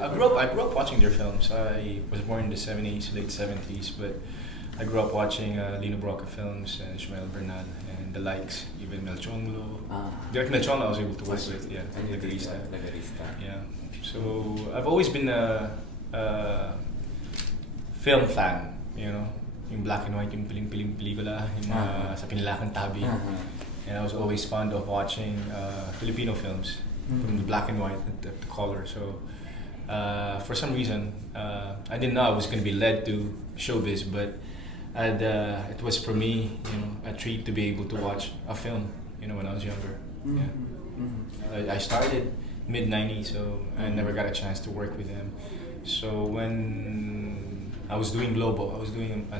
I grew up watching their films. I was born in the '70s, late '70s, but I grew up watching Lino Brocka films and Ishmael, Bernal, and the likes. Even Melchonglo. Ah, Direct Melchonglo I was able to work was with. Yeah, and you did Lagarista. Lagarista. Yeah. So I've always been a film fan. You know, yung black and white, yung piling-piling pelikula, yung mga sa pinilakang tabi. And I was always fond of watching Filipino films from the black and white at the color. So for some reason, I didn't know I was going to be led to showbiz, but it was for me, you know, a treat to be able to watch a film, you know, when I was younger. Yeah. I started mid-90s, so I never got a chance to work with them. So when I was doing Globo, I was doing a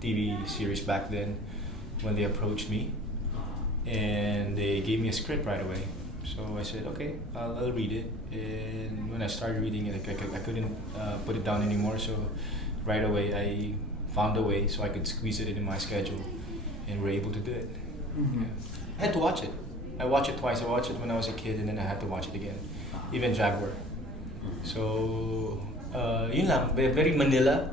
TV series back then when they approached me, and they gave me a script right away. So I said, okay, I'll read it. And when I started reading it, I couldn't put it down anymore. So right away, I found a way so I could squeeze it in my schedule, and we're able to do it. Yeah. I had to watch it. I watched it twice. I watched it when I was a kid, and then I had to watch it again. Even Jaguar. So, yun lang. Very Manila,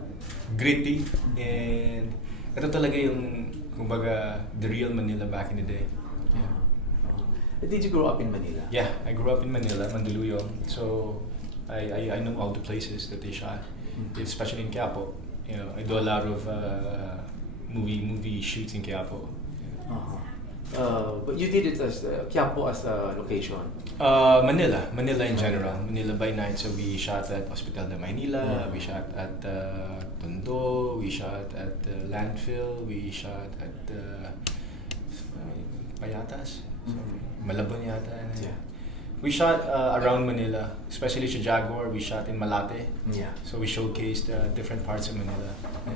gritty, and ito talaga yung, kumbaga, the real Manila back in the day. Yeah. Did you grow up in Manila? Yeah, I grew up in Manila, Mandaluyong. So I know all the places that they shot, especially in Quiapo. You know, I do a lot of movie shoots in Quiapo. But you did it as Quiapo as a location. Manila in general. Manila by night. So we shot at Hospital de Maynila. We shot at Tondo. We shot at Landfill. We shot at Payatas. Malabon yata. Yeah. We shot around Manila, especially sa Jaguar. We shot in Malate. Yeah. So we showcased different parts of Manila. Yeah.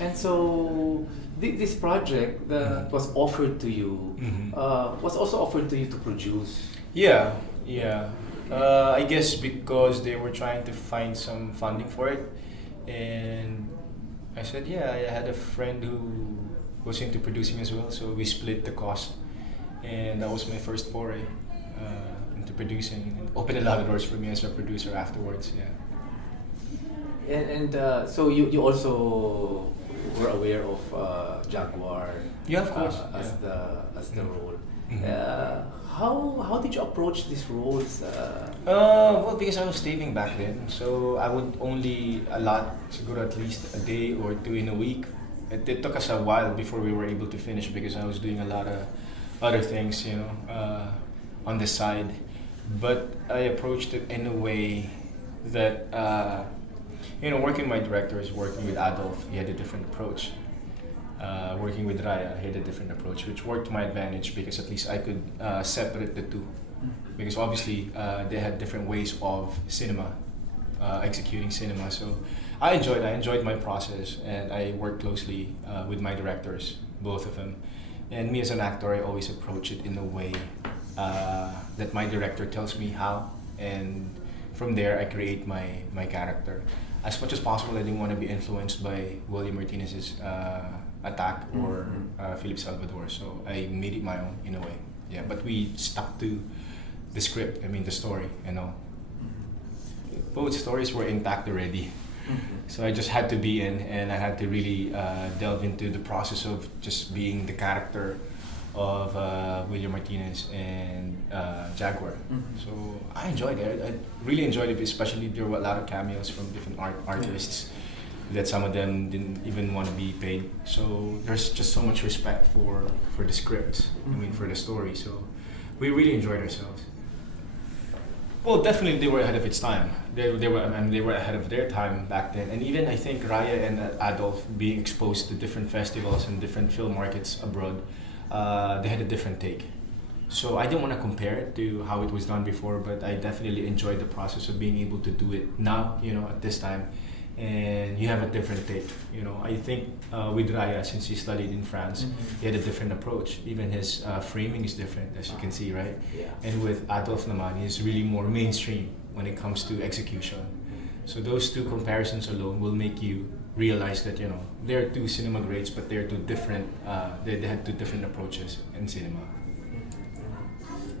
And so this project that was offered to you was also offered to you to produce. Yeah. I guess because they were trying to find some funding for it, and I said, yeah, I had a friend who was into producing as well, so we split the cost, and that was my first foray into producing. It opened a lot of doors for me as a producer afterwards. Yeah. And so you also were aware of Jaguar. Yeah, of course. As the role. Mm-hmm. How did you approach these roles? Well, because I was taping back then, so I would only allot siguro at least a day or two in a week. It took us a while before we were able to finish because I was doing a lot of other things, you know, on the side. But I approached it in a way that, you know, working with my directors, working with Adolf, he had a different approach. Working with Raya, he had a different approach, which worked to my advantage because at least I could separate the two. Because obviously they had different ways of cinema, executing cinema. So I enjoyed my process, and I worked closely with my directors, both of them. And me as an actor, I always approach it in a way that my director tells me how, and from there I create my character. As much as possible, I didn't want to be influenced by William Martinez's attack or Philip Salvador, so I made it my own in a way. Yeah, but we stuck to the script. I mean, the story, you know. Both stories were intact already, so I just had to be in, and I had to really delve into the process of just being the character of William Martinez and Jaguar. So I enjoyed it. I really enjoyed it, especially there were a lot of cameos from different artists that some of them didn't even want to be paid. So there's just so much respect for the script, I mean, for the story. So we really enjoyed ourselves. Well, definitely they were ahead of its time. They were ahead of their time back then. And even I think Raya and Adolf being exposed to different festivals and different film markets abroad, they had a different take. So I didn't want to compare it to how it was done before, but I definitely enjoyed the process of being able to do it now, you know, at this time. And you have a different take, you know. I think with Raya, since he studied in France, he had a different approach. Even his framing is different, as you can see, right? Yeah. And with Adolf naman, he's really more mainstream when it comes to execution. So those two comparisons alone will make you realize that, you know, they're two cinema greats, but they're two different. They had two different approaches in cinema.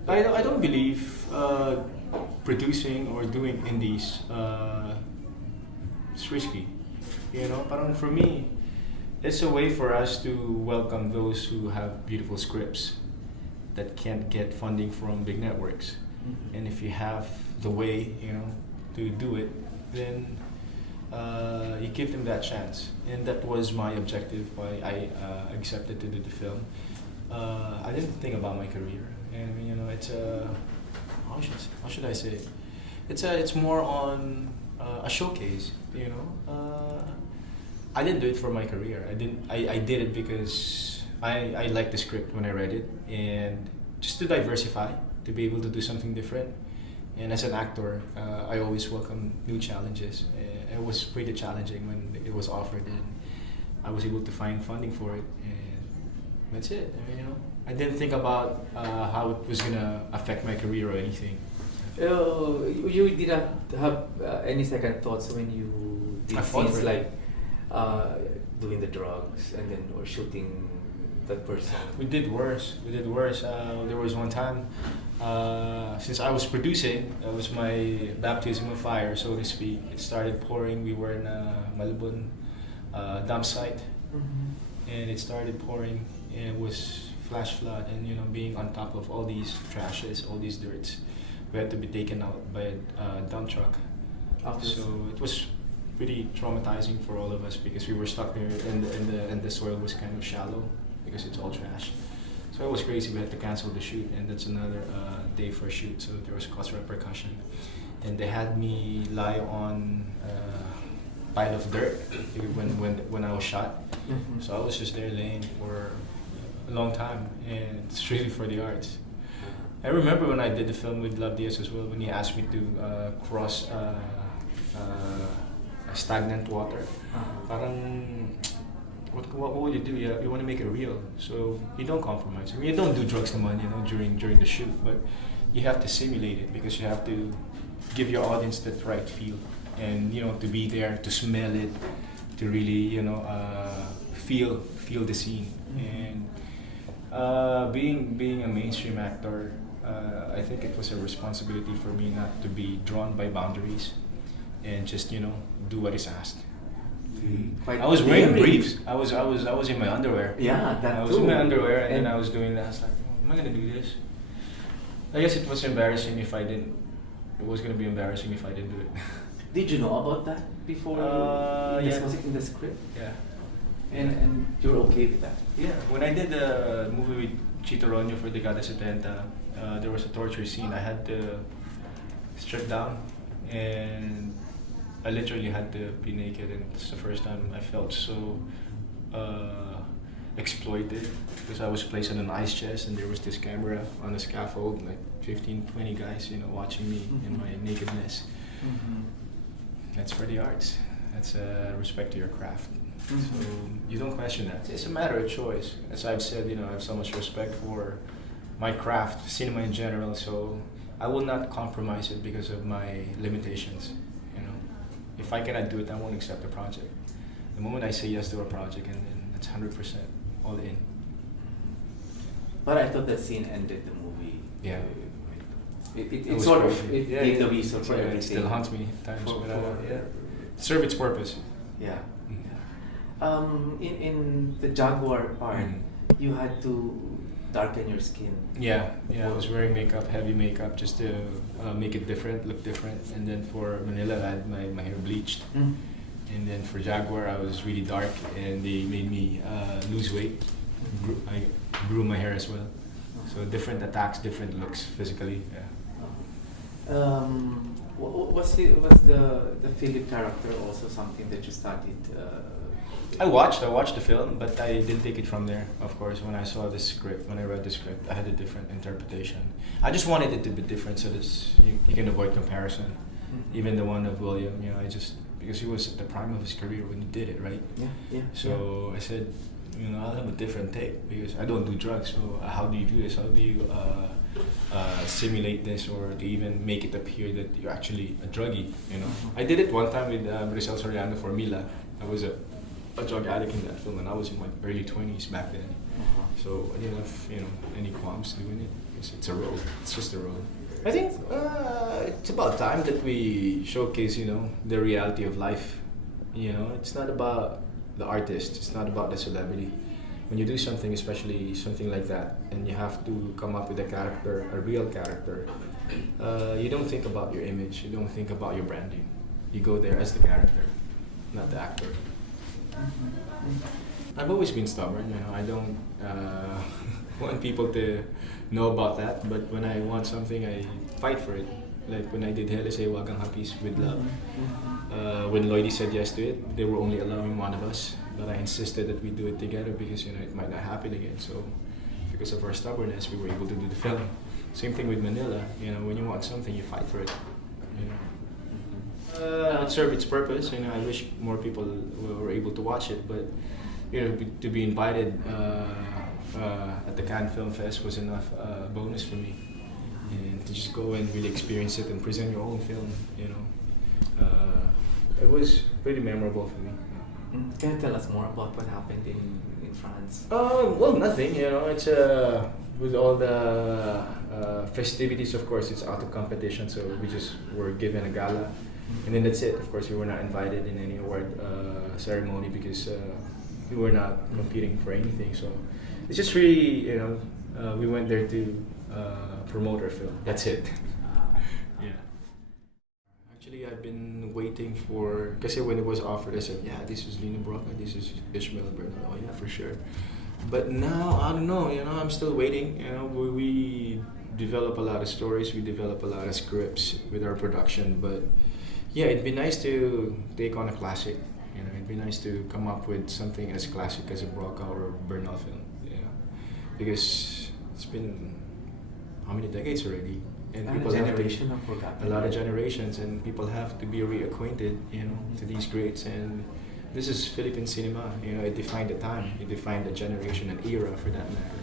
I don't believe producing or doing indies, it's risky. You know, parang for me, it's a way for us to welcome those who have beautiful scripts that can't get funding from big networks. And if you have the way, you know, to do it, then you give them that chance. And that was my objective why I accepted to do the film. I didn't think about my career, and you know, it's a how should I say it? It's more on a showcase. You know, I didn't do it for my career. I did it because I liked the script when I read it, and just to diversify, to be able to do something different. And as an actor, I always welcome new challenges. It was pretty challenging when it was offered, and I was able to find funding for it, and that's it. I mean, you know, I didn't think about how it was gonna affect my career or anything. You did not have any second thoughts when you did I fought scenes for it. like doing the drugs and then or shooting that person? We did worse. There was one time, since I was producing, that was my baptism of fire, so to speak. It started pouring. We were in a Malabon dump site, and it started pouring, and it was flash flood, and you know, being on top of all these trashes, all these dirts, we had to be taken out by a dump truck. So it was pretty traumatizing for all of us because we were stuck there, and the soil was kind of shallow because it's all trash. So it was crazy. We had to cancel the shoot, and that's another day for a shoot. So there was cost repercussion, and they had me lie on a pile of dirt when I was shot. So I was just there laying for a long time, and it's really for the arts. I remember when I did the film with Love Diaz as well, when he asked me to cross stagnant water. Parang, what will you do? You want to make it real, so you don't compromise. I mean, you don't do drugs to money, you know, during the shoot, but you have to simulate it because you have to give your audience that right feel, and you know, to be there, to smell it, to really, you know, feel the scene. And being a mainstream actor, I think it was a responsibility for me not to be drawn by boundaries, and just, you know, do what is asked. I was wearing briefs. I was in my underwear. Yeah, that I was too. in my underwear, and then I was doing that. I was like, am I gonna do this? I guess it was embarrassing if I didn't. It was gonna be embarrassing if I didn't do it. Did you know about that before? Was it in the script? Yeah. And you're okay with that? Yeah. When I did the movie with Chito Ronyo for Decada 70, there was a torture scene. I had to strip down, and I literally had to be naked, and it's the first time I felt so exploited because I was placed on an ice chest, and there was this camera on a scaffold, like 15, 20 guys, you know, watching me in my nakedness. That's for the arts. That's respect to your craft. So you don't question that. It's a matter of choice. As I've said, you know, I have so much respect for my craft, cinema in general, so I will not compromise it because of my limitations. If I cannot do it, I won't accept the project. The moment I say yes to a project, and then that's 100% all in. But I thought that scene ended the movie. Yeah. It sort of gave the reason for everything. It still haunts me at times. Yeah. Serve its purpose. Yeah. In the Jaguar part, you had to darken your skin. Yeah. I was wearing makeup, heavy makeup, just to make it different, look different. And then for Manila, I had my hair bleached. And then for Jaguar, I was really dark, and they made me lose weight. I grew my hair as well. So different attacks, different looks physically. Yeah. Was the Philip character also something that you studied? I watched the film, but I didn't take it from there. Of course, when I saw the script, when I read the script, I had a different interpretation. I just wanted it to be different so that you can avoid comparison. Even the one of William, you know, because he was at the prime of his career when he did it, right? Yeah. So I said, you know, I'll have a different take because I don't do drugs. So how do you do this? How do you simulate this, or to even make it appear that you're actually a druggie? You know, I did it one time with Maricel Soriano for Mila. I was a drug addict in that film, and I was in my early 20s back then. So I didn't have, you know, any qualms doing it. It's a role. It's just a role. I think it's about time that we showcase, the reality of life. It's not about the artist. It's not about the celebrity. When you do something, especially something like that, and you have to come up with a character, a real character, you don't think about your image. You don't think about your branding. You go there as the character, not the actor. I've always been stubborn. I don't want people to know about that. But when I want something, I fight for it. Like when I did Hell Say Wagang Hapis with Love. When Lloydie said yes to it, they were only allowing one of us. But I insisted that we do it together because it might not happen again. So because of our stubbornness, we were able to do the film. Same thing with Manila. When you want something, you fight for it. It served its purpose. I wish more people were able to watch it, but to be invited at the Cannes Film Fest was enough bonus for me, and to just go and really experience it and present your own film. It was pretty memorable for me. Can you tell us more about what happened in France? Well, nothing. It's with all the festivities. Of course, it's out of competition, so we just were given a gala. And then that's it. Of course, we were not invited in any award ceremony because we were not competing for anything. So it's just really, we went there to promote our film. That's it. Yeah. Actually, I've been waiting for, because when it was offered, I said, yeah, this is Lino, Brocka, this is Ishmael and Bernal. Oh yeah, for sure. But now, I don't know, I'm still waiting. We develop a lot of stories, we develop a lot of scripts with our production, but yeah, it'd be nice to take on a classic. It'd be nice to come up with something as classic as a Brocka or a Bernal film. Yeah, because it's been how many decades already, and people have to, a lot of generations, and people have to be reacquainted, to these greats. And this is Philippine cinema. It defined the time, it defined the generation and era for that matter.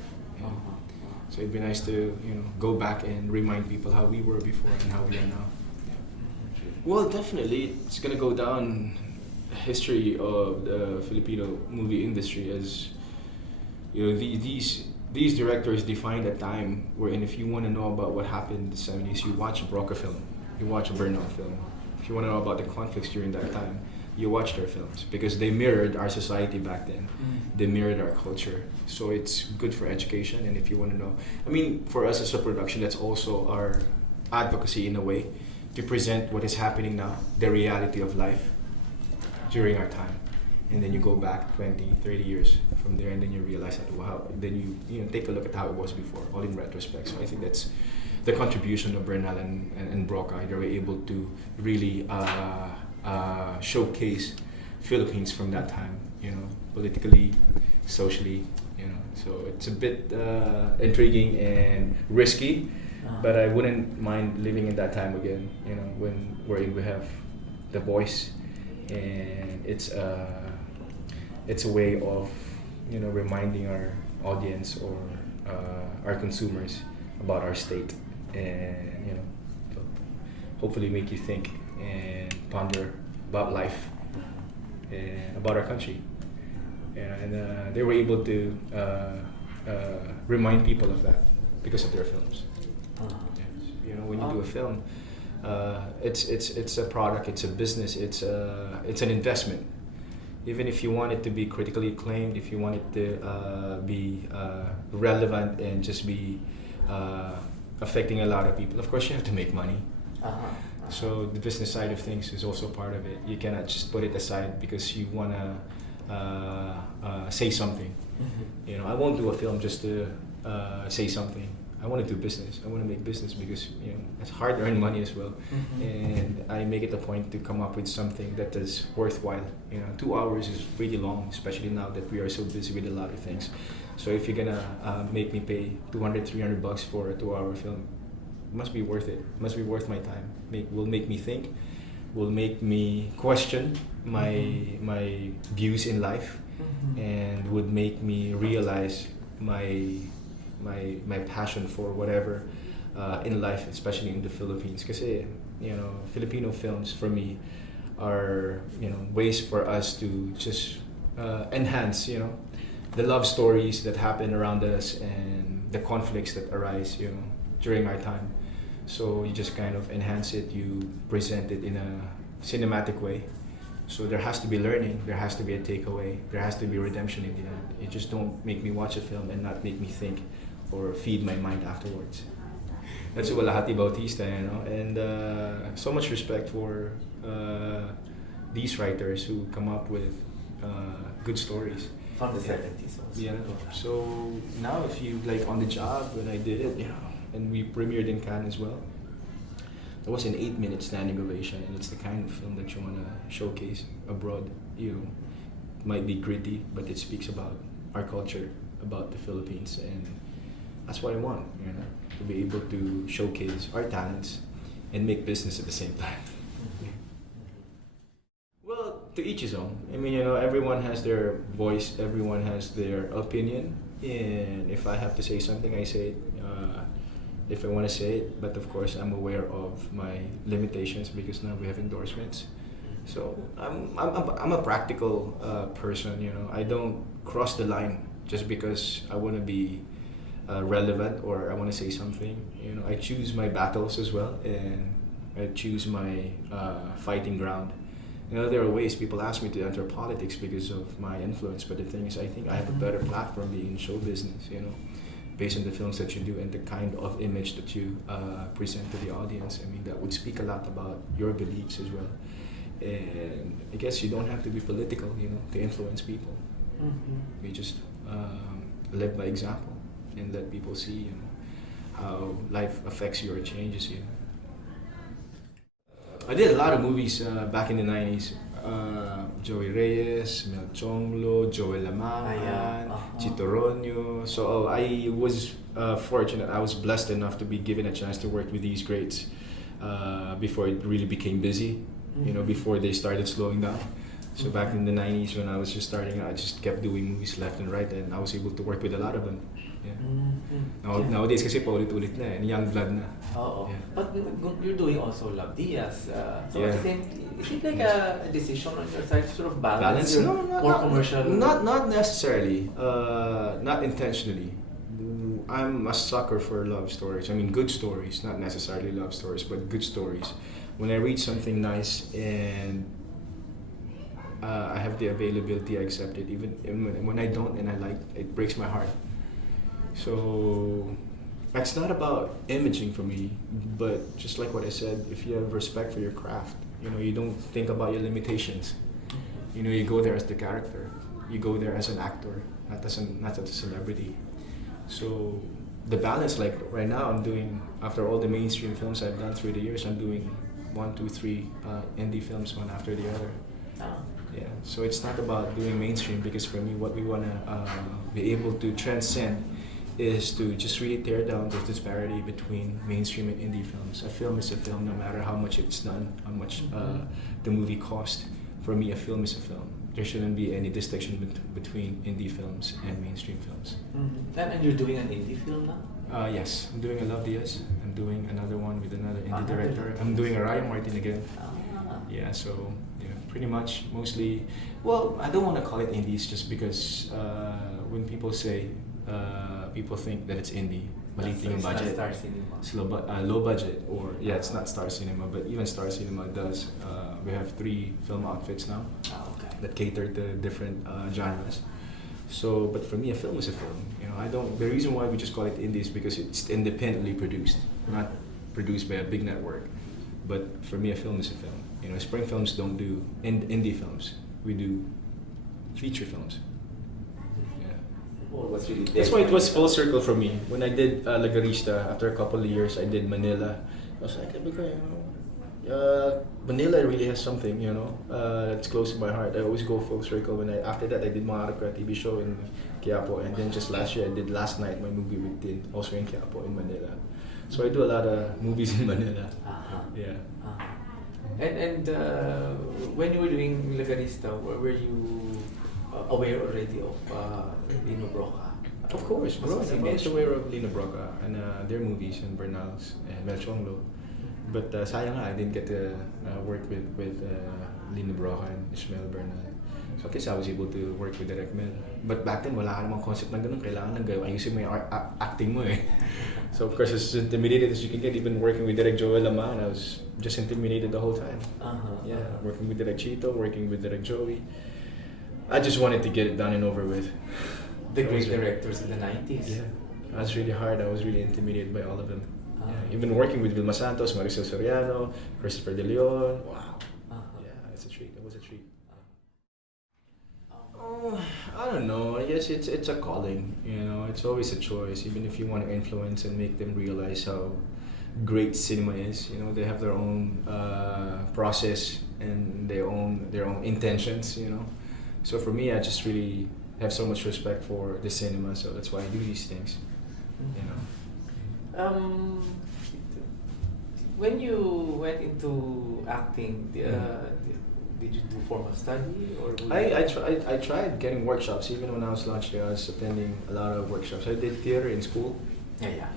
So it'd be nice to go back and remind people how we were before and how we are now. Well, definitely, it's gonna go down history of the Filipino movie industry as these directors defined a time wherein if you want to know about what happened in the 70s, you watch a Brocka film, you watch a Bernal film. If you want to know about the conflicts during that time, you watch their films because they mirrored our society back then. They mirrored our culture. So it's good for education, and if you want to know, for us as a production, that's also our advocacy in a way, to present what is happening now, the reality of life during our time. And then you go back 20, 30 years from there, and then you realize that, wow, then you take a look at how it was before, all in retrospect. So I think that's the contribution of Bernal and Brocka. They were able to really showcase Philippines from that time, politically, socially, So it's a bit intriguing and risky, but I wouldn't mind living in that time again, when we have the voice, and it's a way of, reminding our audience or our consumers about our state, and hopefully make you think and ponder about life and about our country. And they were able to remind people of that because of their films. When you do a film, it's a product, it's a business, it's an investment. Even if you want it to be critically acclaimed, if you want it to be relevant and just be affecting a lot of people, of course you have to make money. So the business side of things is also part of it. You cannot just put it aside because you want to say something. I won't do a film just to say something. I want to do business. I want to make business because it's hard to earn money as well, and I make it a point to come up with something that is worthwhile. 2 hours is pretty long, especially now that we are so busy with a lot of things. So if you're gonna make me pay $200-300 for a 2-hour film, it must be worth it. It must be worth my time. Will make me think, will make me question my views in life, and would make me realize my passion for whatever in life, especially in the Philippines. Because Filipino films for me are ways for us to just enhance the love stories that happen around us and the conflicts that arise during our time. So you just kind of enhance it, you present it in a cinematic way. So there has to be learning, there has to be a takeaway, there has to be redemption in the end. It just don't make me watch a film and not make me think or feed my mind afterwards. That's Walahati Bautista, you know, and so much respect for these writers who come up with good stories. From the 70s also. Yeah. So now, if you like on the job when I did it, you know, and we premiered in Cannes as well. It was an 8-minute standing ovation, and it's the kind of film that you want to showcase abroad. You know, it might be gritty, but it speaks about our culture, about the Philippines, and that's what I want. You know, to be able to showcase our talents and make business at the same time. Well, to each his own. I mean, you know, everyone has their voice, everyone has their opinion, and if I have to say something, I say it. If I want to say it, but of course I'm aware of my limitations because now we have endorsements. So I'm a practical person, you know. I don't cross the line just because I want to be relevant or I want to say something. You know, I choose my battles as well, and I choose my fighting ground. You know, there are ways people ask me to enter politics because of my influence, but the thing is, I think I have a better platform being in show business, you know, based on the films that you do and the kind of image that you present to the audience. I mean, that would speak a lot about your beliefs as well. And I guess you don't have to be political, you know, to influence people. Mm-hmm. We just live by example and let people see, you know, how life affects you or changes you. I did a lot of movies back in the 90s. Joey Reyes, Mel Chonglo, Joel Lamangan, Chito Ronyo. So I was fortunate, I was blessed enough to be given a chance to work with these greats before it really became busy, you know, before they started slowing down. So back in the 90s when I was just starting, I just kept doing movies left and right and I was able to work with a lot of them. Yeah. Nowadays kasi paulit-ulit na eh, young blood na. Oh, Yeah. but you're doing also Love Diaz. So Yeah. at the same, is it like a decision on your side to sort of balance your No, more commercial? Not necessarily. Not intentionally. I'm a sucker for love stories. I mean, good stories, not necessarily love stories, but good stories. When I read something nice and I have the availability, I accept it. Even when I don't and I like, it breaks my heart. So it's not about imaging for me, but just like what I said, if you have respect for your craft, you know, you don't think about your limitations. You know, you go there as the character. You go there as an actor, not as a celebrity. So the balance, like right now, I'm doing, after all the mainstream films I've done through the years, I'm doing 1, 2, 3 indie films one after the other. Yeah, so it's not about doing mainstream because for me, what we want to be able to transcend is to just really tear down the disparity between mainstream and indie films. A film is a film no matter how much it's done, how much the movie cost. For me, a film is a film. There shouldn't be any distinction between indie films and mainstream films. Mm-hmm. And you're doing an indie film now? Yes, I'm doing a Love Diaz. I'm doing another one with another indie director. I'm doing a Ryan Martin again. Yeah, so yeah, pretty much mostly. Well, I don't want to call it indies just because when people say people think that it's indie, maliit yung budget, Star Cinema. low budget, or yeah, it's not Star Cinema, but even Star Cinema does. We have 3 film outfits now that cater to different genres. So, but for me, a film is a film. You know, I don't. The reason why we just call it indie is because it's independently produced, not produced by a big network. But for me, a film is a film. You know, Spring Films don't do indie films. We do feature films. That's why it was full circle for me. When I did Lagarista, after a couple of years, I did Manila. I was like, because, you know, Manila really has something, you know, that's close to my heart. I always go full circle. After that, I did Maharaka TV show in Quiapo, and then just last year, I did Last Night, my movie with Tin, also in Quiapo in Manila. So I do a lot of movies in Manila. Yeah. And when you were doing Lagarista, were you aware already of Lino Brocka? Of course, bro. I'm always aware of Lino Brocka and their movies and Bernal's and Mel Chonglo. But sayang nga, I didn't get to work with Lino Brocka and Ishmael Bernal. So at least I was able to work with Direct Mel. But back then, wala ka namang concept na ganun. Kailangan lang gawin. Ayusin mo yung acting mo eh. So of course, as intimidated as you can get, even working with Direct Joel Laman, I was just intimidated the whole time. Yeah, working with Direct Chito, working with Direct Joey. I just wanted to get it done and over with. The great directors in the 90s. Yeah, that's really hard. I was really intimidated by all of them. Yeah. Even working with Vilma Santos, Maricel Soriano, Christopher De Leon. Wow. Yeah, it's a treat. It was a treat. Oh, I don't know. I guess it's a calling. You know, it's always a choice. Even if you want to influence and make them realize how great cinema is, you know, they have their own process and their own intentions. You know, so for me, I just really have so much respect for the cinema. So that's why I do these things. You know. When you went into acting, did you do formal study or? I tried getting workshops. Even when I was launching, I was attending a lot of workshops. I did theater in school. Yeah.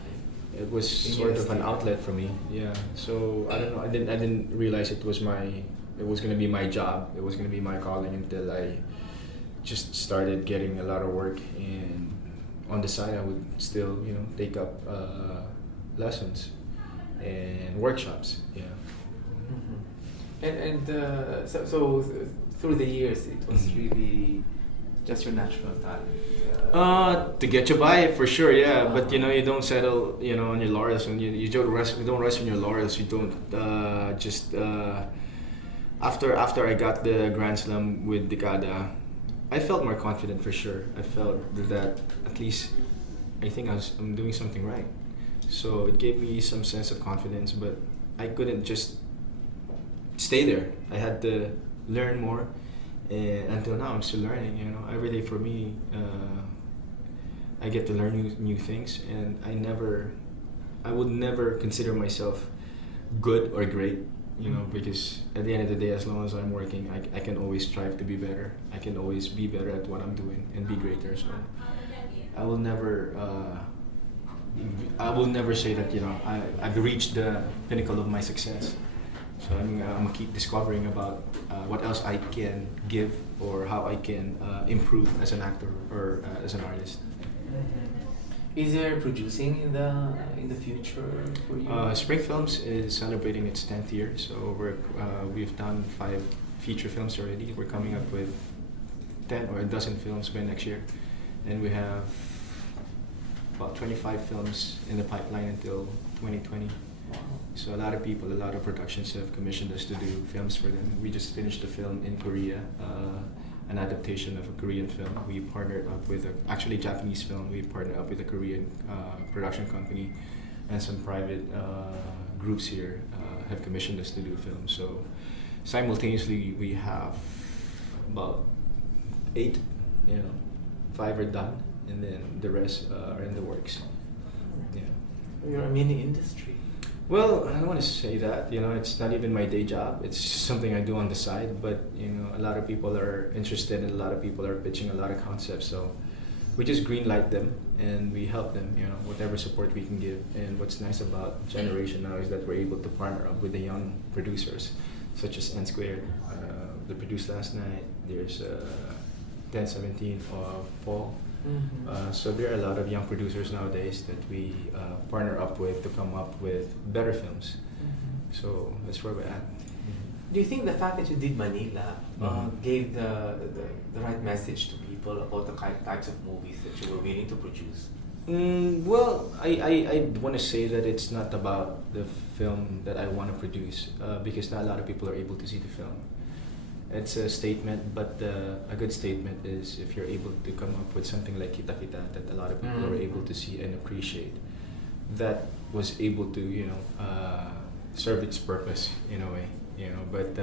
It was sort of an outlet for me. Yeah. So I don't know. I didn't realize it was gonna be my job. It was gonna be my calling until I just started getting a lot of work, and on the side I would still take up lessons and workshops. Yeah. So through the years, it was really just your natural talent. To get you by, for sure, yeah. But you don't settle, on your laurels, and you don't rest. You don't rest on your laurels. You don't just. After I got the Grand Slam with Decada, I felt more confident for sure. I felt that at least I think I'm doing something right. So it gave me some sense of confidence, but I couldn't just stay there. I had to learn more, and until now I'm still learning. Every day for me, I get to learn new things, and I would never consider myself good or great. Because at the end of the day, as long as I'm working, I can always strive to be better. I can always be better at what I'm doing and be greater. So I will never say that I've reached the pinnacle of my success. So I'm gonna keep discovering about what else I can give or how I can improve as an actor or as an artist. Is there producing in the future for you? Spring Films is celebrating its 10th year, so we've done 5 feature films already. We're coming up with 10 or a dozen films by next year, and we have about 25 films in the pipeline until 2020. Wow. So a lot of people, a lot of productions have commissioned us to do films for them. We just finished a film in Korea, an adaptation of a Korean film. We partnered up with actually Japanese film. We partnered up with a Korean production company, and some private groups here have commissioned us to do films. So simultaneously, we have about 8. 5 are done, and then the rest are in the works. Yeah. You're a mini industry. Well, I don't want to say that. It's not even my day job. It's something I do on the side. But a lot of people are interested, and a lot of people are pitching a lot of concepts. So we just greenlight them and we help them. Whatever support we can give. And what's nice about Generation now is that we're able to partner up with the young producers, such as N Squared. They produced last night. There's 1017 of Paul. So there are a lot of young producers nowadays that we partner up with to come up with better films. So that's where we're at. Do you think the fact that you did Manila gave the right message to people about the types of movies that you were willing to produce? Well, I want to say that it's not about the film that I want to produce because not a lot of people are able to see the film. It's a statement, but a good statement is if you're able to come up with something like Kita Kita that a lot of people are able to see and appreciate. That was able to serve its purpose in a way. But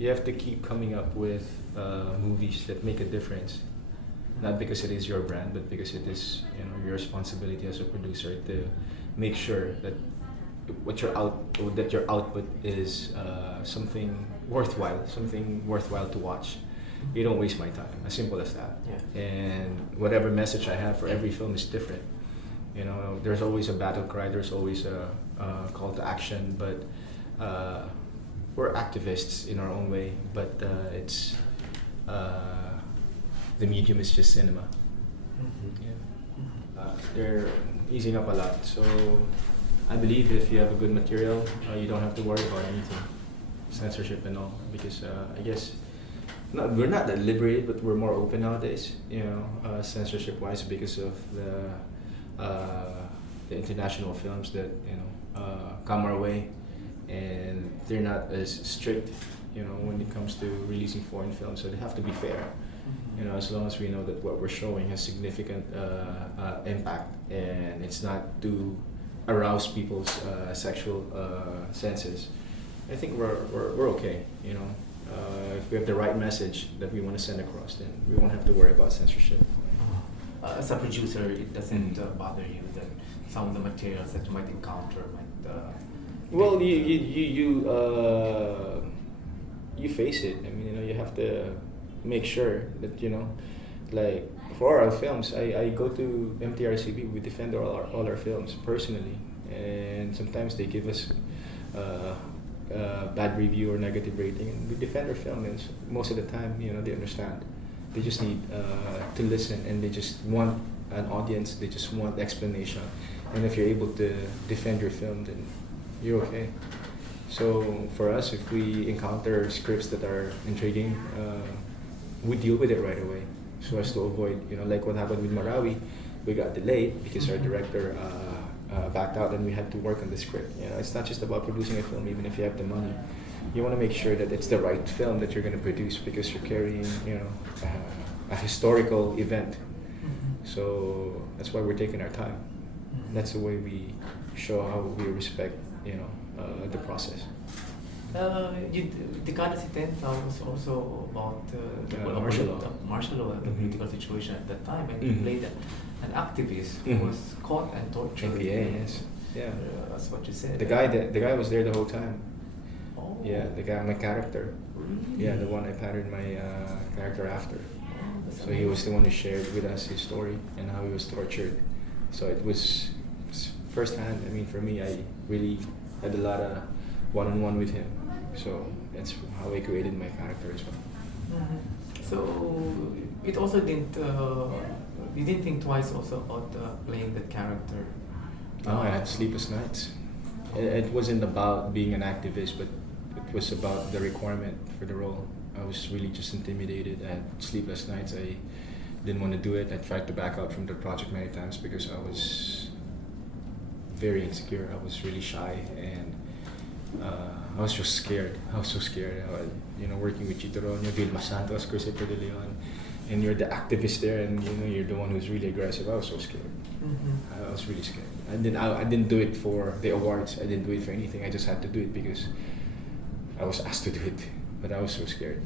you have to keep coming up with movies that make a difference. Not because it is your brand, but because it is your responsibility as a producer to make sure that your output is something worthwhile to watch. You don't waste my time. As simple as that. Yeah. And whatever message I have for every film is different. There's always a battle cry. There's always a call to action. But we're activists in our own way. But it's the medium is just cinema. Mm-hmm. Yeah. They're easing up a lot. So I believe if you have a good material, you don't have to worry about anything, censorship and all, because I guess we're not that liberated, but we're more open nowadays. Censorship-wise, because of the international films that come our way, and they're not as strict, when it comes to releasing foreign films. So they have to be fair. As long as we know that what we're showing has significant impact and it's not to arouse people's sexual senses, I think we're okay. If we have the right message that we want to send across, then we won't have to worry about censorship. As a producer, it doesn't bother you that some of the materials that you might encounter might. Well, you face it. I mean, you have to make sure that like for our films, I go to MTRCB. We defend all our films personally, and sometimes they give us bad review or negative rating, and we defend our film. And most of the time, they understand. They just need to listen, and they just want an audience. They just want explanation. And if you're able to defend your film, then you're okay. So for us, if we encounter scripts that are intriguing, we deal with it right away, so as to avoid, like what happened with Marawi. We got delayed because our director backed out, and we had to work on the script. It's not just about producing a film. Even if you have the money, you want to make sure that it's the right film that you're going to produce, because you're carrying, a historical event. So that's why we're taking our time. That's the way we show how we respect, the process. Dekada 70 was also about martial law, the political situation at that time, and you played an activist who was caught and tortured. NPA, yes. Yeah. That's what you said. The guy was there the whole time. Oh. Yeah, the guy, my character. Really? Yeah, the one I patterned my character after. That's So he was the one who shared with us his story and how he was tortured. So it was firsthand. I mean, for me, I really had a lot of one-on-one with him. So that's how I created my character as well. So it also didn't. You didn't think twice also about playing that character. No, I had sleepless nights. It wasn't about being an activist, but it was about the requirement for the role. I was really just intimidated. I had sleepless nights. I didn't want to do it. I tried to back out from the project many times because I was very insecure. I was really shy, and I was just scared. I was so scared. Working with Chito Ronyo, Vilma Santos, Jose De Leon, and you're the activist there, and you're the one who's really aggressive. I was so scared. I was really scared. I didn't do it for the awards. I didn't do it for anything. I just had to do it because I was asked to do it. But I was so scared.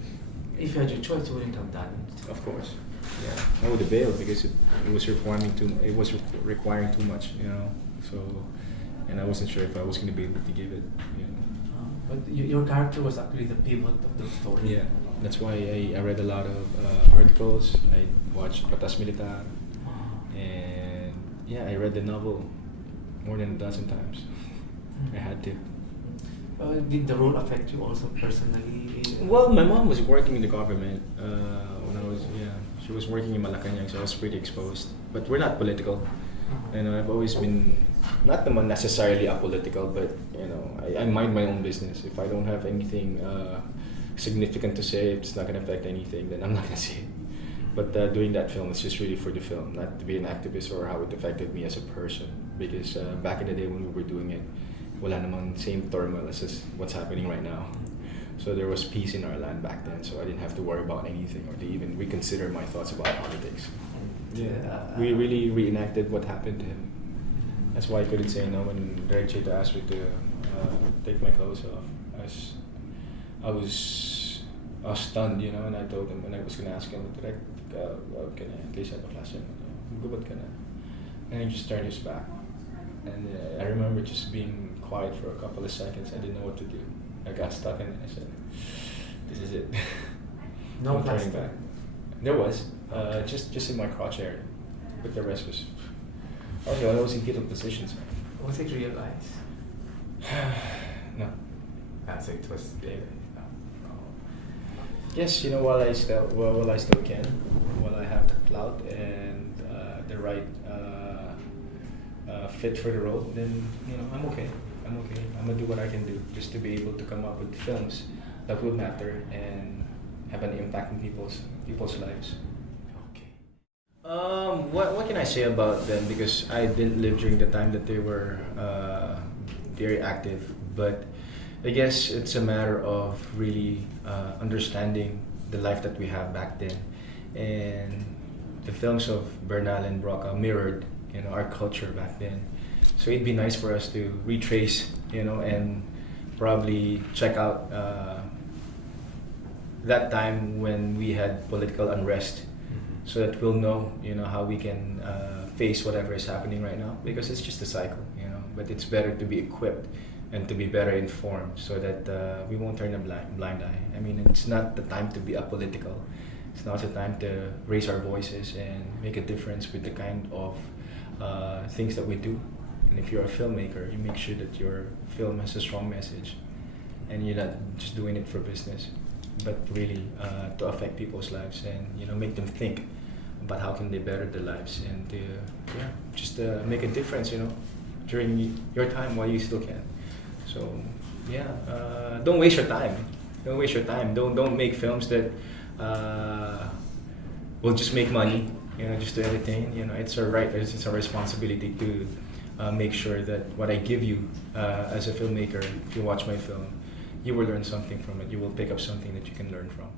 If you had your choice, you wouldn't have done it. Of course. Yeah. I would have bailed because it was requiring too much. So, and I wasn't sure if I was going to be able to give it. But your character was actually the pivot of the story. Yeah. That's why I read a lot of articles. I watched Patas Militar, and I read the novel more than a dozen times. I had to. Did the role affect you also personally? Well, my mom was working in the government when I was, she was working in Malacanang, so I was pretty exposed. But we're not political. I've always been, not necessarily apolitical, but, I mind my own business. If I don't have anything significant to say, if it's not going to affect anything, then I'm not going to say it. But doing that film is just really for the film, not to be an activist or how it affected me as a person. Because back in the day when we were doing it, wala namang same turmoil as what's happening right now. So there was peace in our land back then, so I didn't have to worry about anything or to even reconsider my thoughts about politics. We really reenacted what happened to him. That's why I couldn't say no when Direk Chito asked me to take my clothes off. I was stunned, and I told him, and I was going to ask him, Direk, can I at least have a class? Gubad ka na. And he just turned his back. And I remember just being quiet for a couple of seconds. I didn't know what to do. I got stuck in it. I said, "This is it." No turning plastic. back. There was just in my crotch area, but the rest was. Also, I was in fetal positions. Was it realized? No. So it was. Yes, you know, while I still can, while I have the clout and the right fit for the role, then you know I'm okay. I'm okay. I'm gonna do what I can do just to be able to come up with films that will matter and have an impact in people's lives. Okay. What can I say about them? Because I didn't live during the time that they were very active, but I guess it's a matter of really understanding the life that we have back then, and the films of Bernal and Brocka mirrored, you know, our culture back then. So it'd be nice for us to retrace, you know, and probably check out that time when we had political unrest, so that we'll know, you know, how we can face whatever is happening right now, because it's just a cycle, you know. But it's better to be equipped and to be better informed so that we won't turn a blind eye. I mean, it's not the time to be apolitical. It's not the time to raise our voices and make a difference with the kind of things that we do. And if you're a filmmaker, you make sure that your film has a strong message, and you're not just doing it for business, but really to affect people's lives and, you know, make them think about how can they better their lives and just make a difference, you know, during your time while you still can. So don't waste your time. Don't waste your time. Don't make films that will just make money, you know, just to entertain. You know, it's our right. It's our responsibility to make sure that what I give you as a filmmaker, if you watch my film, you will learn something from it. You will pick up something that you can learn from.